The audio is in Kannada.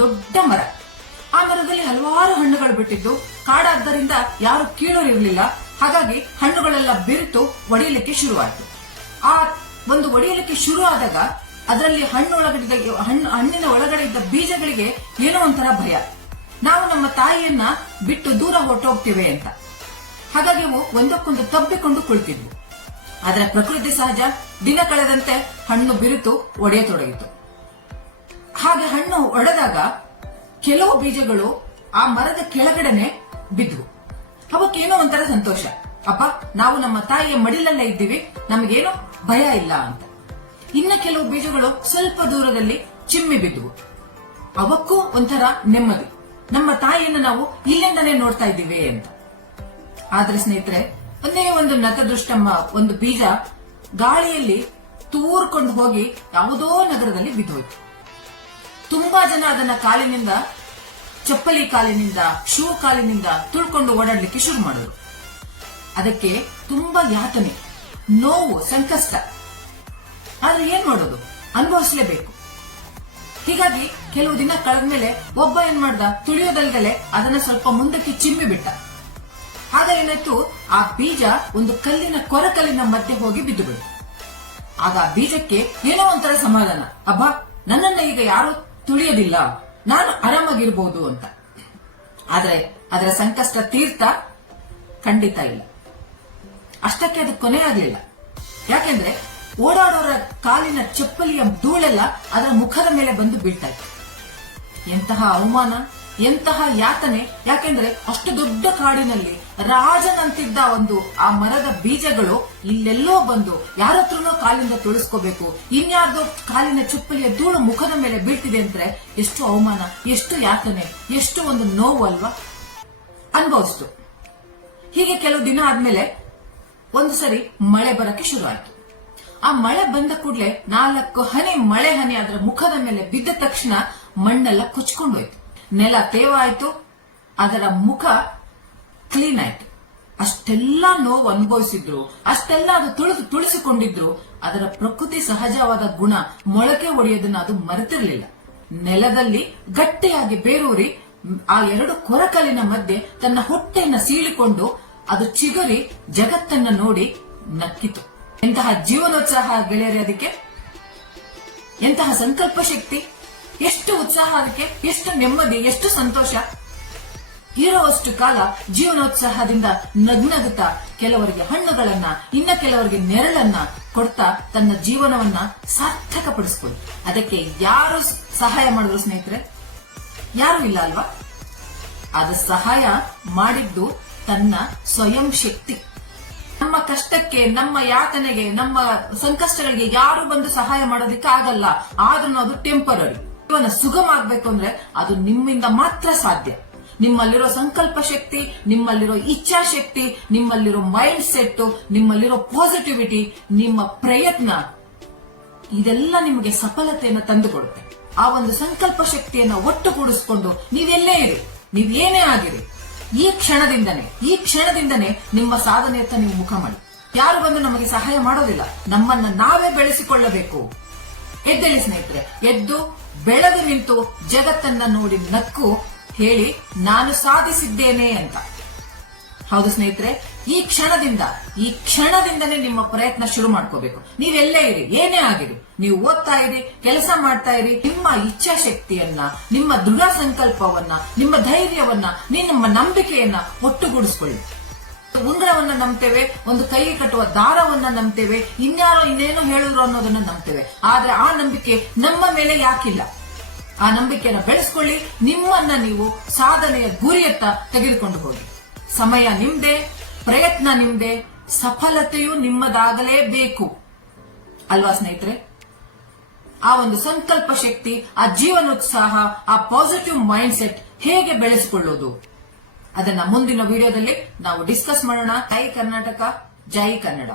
ದೊಡ್ಡ ಮರ. ಆ ಮರದಲ್ಲಿ ಹಲವಾರು ಹಣ್ಣುಗಳು ಬಿಟ್ಟಿದ್ದು, ಕಾಡಾದ್ದರಿಂದ ಯಾರು ಕೀಳೋರು ಇರಲಿಲ್ಲ. ಹಾಗಾಗಿ ಹಣ್ಣುಗಳೆಲ್ಲ ಬೆರೆತು ಒಡೆಯಲಿಕ್ಕೆ ಶುರುವಾಯಿತು. ಆ ಒಂದು ಒಡೆಯಲಿಕ್ಕೆ ಶುರು ಆದಾಗ ಅದರಲ್ಲಿ ಹಣ್ಣಿನ ಒಳಗಡೆ ಇದ್ದ ಬೀಜಗಳಿಗೆ ಏನೋ ಒಂಥರ ಭಯ. ನಾವು ನಮ್ಮ ತಾಯಿಯನ್ನ ಬಿಟ್ಟು ದೂರ ಹೊರಟೋಗ್ತೇವೆ ಅಂತ. ಹಾಗಾಗಿ ಅವು ಒಂದಕ್ಕೊಂದು ತಬ್ಬಿಕೊಂಡು ಕುಳಿತಿದ್ವು. ಆದರೆ ಪ್ರಕೃತಿ ಸಹಜ, ದಿನ ಕಳೆದಂತೆ ಹಣ್ಣು ಬಿರುತು ಒಡೆಯತೊಡಗಿತು. ಹಾಗೆ ಹಣ್ಣು ಒಡೆದಾಗ ಕೆಲವು ಬೀಜಗಳು ಆ ಮರದ ಕೆಳಗಡೆನೆ ಬಿದ್ವು. ಅವಕ್ಕೇನೋ ಒಂಥರ ಸಂತೋಷ, ಅಪ್ಪ ನಾವು ನಮ್ಮ ತಾಯಿಯ ಮಡಿಲಲ್ಲೇ ಇದ್ದೀವಿ, ನಮಗೇನೋ ಭಯ ಇಲ್ಲ ಅಂತ. ಇನ್ನ ಕೆಲವು ಬೀಜಗಳು ಸ್ವಲ್ಪ ದೂರದಲ್ಲಿ ಚಿಮ್ಮಿ ಬಿದ್ವು. ಅವಕ್ಕೂ ಒಂಥರ ನೆಮ್ಮದಿ, ನಮ್ಮ ತಾಯಿಯನ್ನು ನಾವು ಇಲ್ಲಿಂದನೇ ನೋಡ್ತಾ ಇದ್ದೀವಿ ಅಂತ. ಆದ್ರೆ ಸ್ನೇಹಿತರೆ, ಒಂದೇ ಒಂದು ನತದೃಷ್ಟಮ್ಮ ಒಂದು ಬೀಜ ಗಾಳಿಯಲ್ಲಿ ತೂರ್ಕೊಂಡು ಹೋಗಿ ಯಾವುದೋ ನಗರದಲ್ಲಿ ಬಿದ್ದೋಯ್ತು. ತುಂಬಾ ಜನ ಅದನ್ನ ಕಾಲಿನಿಂದ, ಚಪ್ಪಲಿ ಕಾಲಿನಿಂದ, ಶೂ ಕಾಲಿನಿಂದ ತುಳ್ಕೊಂಡು ಓಡಾಡ್ಲಿಕ್ಕೆ ಶುರು ಮಾಡಿದ್ರು. ಅದಕ್ಕೆ ತುಂಬಾ ಯಾತನೆ, ನೋವು, ಸಂಕಷ್ಟ. ಆದ್ರೆ ಏನ್ ಮಾಡೋದು, ಅನುಭವಿಸಲೇಬೇಕು. ಹೀಗಾಗಿ ಕೆಲವು ದಿನ ಕಳೆದ ಮೇಲೆ ಒಬ್ಬ ಏನ್ ಮಾಡ್ದ, ತುಳಿಯೋದಲ್ದಲೆ ಅದನ್ನ ಸ್ವಲ್ಪ ಮುಂದಕ್ಕೆ ಚಿಮ್ಮಿ ಬಿಟ್ಟ. ಆಗ ಏನಾಯ್ತು, ಆ ಬೀಜ ಒಂದು ಕಲ್ಲಿನ ಕೊರಕಲ್ಲಿನ ಮಧ್ಯೆ ಹೋಗಿ ಬಿದ್ದು ಬಿಡ್ತು. ಆಗ ಆ ಬೀಜಕ್ಕೆ ಏನೋ ಒಂಥರ ಸಮಾಧಾನ, ಅಬ್ಬಾ ನನ್ನನ್ನ ಈಗ ಯಾರು ತುಳಿಯೋದಿಲ್ಲ, ನಾನು ಆರಾಮಾಗಿರ್ಬಹುದು ಅಂತ. ಆದ್ರೆ ಅದರ ಸಂಕಷ್ಟ ತೀರ್ಥ ಖಂಡಿತ ಇಲ್ಲ. ಅಷ್ಟಕ್ಕೆ ಅದು ಕೊನೆ ಆಗ್ಲಿಲ್ಲ. ಯಾಕೆಂದ್ರೆ ಓಡಾಡೋರ ಕಾಲಿನ ಚಪ್ಪಲಿಯ ಧೂಳೆಲ್ಲ ಅದರ ಮುಖದ ಮೇಲೆ ಬಂದು ಬೀಳ್ತಾ ಇತ್ತು. ಎಂತಹ ಅವಮಾನ, ಎಂತಹ ಯಾತನೆ. ಯಾಕೆಂದ್ರೆ ಅಷ್ಟು ದೊಡ್ಡ ಕಾಡಿನಲ್ಲಿ ರಾಜನಂತಿದ್ದ ಆ ಮರದ ಬೀಜಗಳು ಇಲ್ಲೆಲ್ಲೋ ಬಂದು ಯಾರತ್ರನೋ ಕಾಲಿಂದ ತುಳಿಸ್ಕೋಬೇಕು, ಇನ್ಯಾರ್ದೋ ಕಾಲಿನ ಚಪ್ಪಲಿಯ ಧೂಳು ಮುಖದ ಮೇಲೆ ಬೀಳ್ತಿದೆ ಅಂದ್ರೆ ಎಷ್ಟು ಅವಮಾನ, ಎಷ್ಟು ಯಾತನೆ, ಎಷ್ಟು ಒಂದು ನೋವು ಅಲ್ವಾ. ಅನುಭವಿಸ್ತು. ಹೀಗೆ ಕೆಲವು ದಿನ ಆದ್ಮೇಲೆ ಒಂದು ಸರಿ ಮಳೆ ಬರಕ್ಕೆ ಶುರು ಆಯ್ತು. ಆ ಮಳೆ ಬಂದ ಕೂಡಲೇ 4 ಹನಿ ಮಳೆ ಹನಿ ಅದರ ಮುಖದ ಮೇಲೆ ಬಿದ್ದ ತಕ್ಷಣ ಮಣ್ಣೆಲ್ಲ ಕೊಚ್ಕೊಂಡೋಯ್ತು. ನೆಲ ತೇವ ಆಯ್ತು, ಅದರ ಮುಖ ಕ್ಲೀನ್ ಆಯ್ತು. ಅಷ್ಟೆಲ್ಲ ನೋವು ಅನುಭವಿಸಿದ್ರು, ಅಷ್ಟೆಲ್ಲ ಅದು ತುಳಿಸಿಕೊಂಡಿದ್ರು, ಅದರ ಪ್ರಕೃತಿ ಸಹಜವಾದ ಗುಣ ಮೊಳಕೆ ಒಡೆಯೋದನ್ನ ಅದು ಮರೆತಿರ್ಲಿಲ್ಲ. ನೆಲದಲ್ಲಿ ಗಟ್ಟಿಯಾಗಿ ಬೇರೂರಿ ಆ 2 ಕೊರಕಲಿನ ಮಧ್ಯೆ ತನ್ನ ಹೊಟ್ಟೆಯನ್ನ ಸೀಳಿಕೊಂಡು ಅದು ಚಿಗುರಿ ಜಗತ್ತನ್ನ ನೋಡಿ ನಕ್ಕಿತು. ಎಂತಹ ಜೀವನೋತ್ಸಾಹ ಗೆಳೆಯರೇ ಅದಕ್ಕೆ, ಎಂತಹ ಸಂಕಲ್ಪ ಶಕ್ತಿ, ಎಷ್ಟು ಉತ್ಸಾಹ ಅದಕ್ಕೆ, ಎಷ್ಟು ನೆಮ್ಮದಿ, ಎಷ್ಟು ಸಂತೋಷ. ಇರುವಷ್ಟು ಕಾಲ ಜೀವನೋತ್ಸಾಹದಿಂದ ನಗ್ನಗುತ್ತಾ ಕೆಲವರಿಗೆ ಹಣ್ಣುಗಳನ್ನ, ಇನ್ನ ಕೆಲವರಿಗೆ ನೆರಳನ್ನ ಕೊಡ್ತಾ ತನ್ನ ಜೀವನವನ್ನ ಸಾರ್ಥಕಪಡಿಸಿಕೊಳ್ಳಿ. ಅದಕ್ಕೆ ಯಾರು ಸಹಾಯ ಮಾಡಿದ್ರು ಸ್ನೇಹಿತರೆ? ಯಾರು ಇಲ್ಲ ಅಲ್ವಾ. ಅದು ಸಹಾಯ ಮಾಡಿದ್ದು ತನ್ನ ಸ್ವಯಂ ಶಕ್ತಿ. ನಮ್ಮ ಕಷ್ಟಕ್ಕೆ, ನಮ್ಮ ಯಾತನೆಗೆ, ನಮ್ಮ ಸಂಕಷ್ಟಗಳಿಗೆ ಯಾರು ಬಂದು ಸಹಾಯ ಮಾಡೋದಕ್ಕೆ ಆಗಲ್ಲ. ಆದ್ರೂ ಅದು ಟೆಂಪರರಿ. ಜೀವನ ಸುಗಮ ಆಗ್ಬೇಕು ಅಂದ್ರೆ ಅದು ನಿಮ್ಮಿಂದ ಮಾತ್ರ ಸಾಧ್ಯ. ನಿಮ್ಮಲ್ಲಿರೋ ಸಂಕಲ್ಪ ಶಕ್ತಿ, ನಿಮ್ಮಲ್ಲಿರೋ ಇಚ್ಛಾಶಕ್ತಿ, ನಿಮ್ಮಲ್ಲಿರೋ ಮೈಂಡ್ ಸೆಟ್, ನಿಮ್ಮಲ್ಲಿರೋ ಪಾಸಿಟಿವಿಟಿ, ನಿಮ್ಮ ಪ್ರಯತ್ನ, ಇದೆಲ್ಲ ನಿಮಗೆ ಸಫಲತೆಯನ್ನು ತಂದುಕೊಡುತ್ತೆ. ಆ ಒಂದು ಸಂಕಲ್ಪ ಶಕ್ತಿಯನ್ನ ಒಟ್ಟುಗೂಡಿಸಿಕೊಂಡು ನೀವೆಲ್ಲೇ ಇರಿ, ನೀವೇನೇ ಆಗಿರಿ, ಈ ಕ್ಷಣದಿಂದನೇ ನಿಮ್ಮ ಸಾಧನೆಯತ್ತ ನೀವು ಮುಖ ಮಾಡಿ. ಯಾರು ಬಂದು ನಮಗೆ ಸಹಾಯ ಮಾಡೋದಿಲ್ಲ. ನಮ್ಮನ್ನ ನಾವೇ ಬೆಳೆಸಿಕೊಳ್ಳಬೇಕು. ಎದ್ದೇಳಿ ಸ್ನೇಹಿತರೆ, ಎದ್ದು ಬೆಳೆದು ನಿಂತು ಜಗತ್ತನ್ನ ನೋಡಿ ನಕ್ಕು ಹೇಳಿ, ನಾನು ಸಾಧಿಸಿದ್ದೇನೆ ಅಂತ. ಹೌದು ಸ್ನೇಹಿತರೆ, ಈ ಕ್ಷಣದಿಂದನೇ ನಿಮ್ಮ ಪ್ರಯತ್ನ ಶುರು ಮಾಡ್ಕೋಬೇಕು. ನೀವೆಲ್ಲೇ ಇರಿ, ಏನೇ ಆಗಿರಿ, ನೀವು ಓದ್ತಾ ಇರಿ, ಕೆಲಸ ಮಾಡ್ತಾ ಇರಿ, ನಿಮ್ಮ ಇಚ್ಛಾಶಕ್ತಿಯನ್ನ, ನಿಮ್ಮ ದೃಢ ಸಂಕಲ್ಪವನ್ನ, ನಿಮ್ಮ ಧೈರ್ಯವನ್ನ, ನಿಮ್ಮ ನಂಬಿಕೆಯನ್ನ ಒಟ್ಟುಗೂಡಿಸ್ಕೊಳ್ಳಿ. ಉಂಗುರವನ್ನ ನಂಬ್ತೇವೆ, ಒಂದು ಕೈಗೆ ಕಟ್ಟುವ ದಾರವನ್ನ ನಂಬ್ತೇವೆ, ಇನ್ಯಾರೋ ಇನ್ನೇನೋ ಹೇಳಿದ್ರು ಅನ್ನೋದನ್ನ ನಂಬ್ತೇವೆ. ಆದ್ರೆ ಆ ನಂಬಿಕೆ ನಮ್ಮ ಮೇಲೆ ಯಾಕಿಲ್ಲ? ಆ ನಂಬಿಕೆಯನ್ನು ಬೆಳೆಸ್ಕೊಳ್ಳಿ. ನಿಮ್ಮನ್ನ ನೀವು ಸಾಧನೆಯ ಗುರಿಯತ್ತ ತೆಗೆದುಕೊಂಡು ಹೋಗಿ. ಸಮಯ ನಿಮ್ದೇ, ಪ್ರಯತ್ನ ನಿಮ್ದೇ, ಸಫಲತೆಯು ನಿಮ್ಮದಾಗಲೇಬೇಕು ಅಲ್ವಾ ಸ್ನೇಹಿತರೆ. ಆ ಒಂದು ಸಂಕಲ್ಪ ಶಕ್ತಿ, ಆ ಜೀವನೋತ್ಸಾಹ, ಆ ಪಾಸಿಟಿವ್ ಮೈಂಡ್ ಸೆಟ್ ಹೇಗೆ ಬೆಳೆಸಿಕೊಳ್ಳೋದು ಅದನ್ನ ಮುಂದಿನ ವಿಡಿಯೋದಲ್ಲಿ ನಾವು ಡಿಸ್ಕಸ್ ಮಾಡೋಣ. ಜೈ ಕರ್ನಾಟಕ, ಜೈ ಕನ್ನಡ.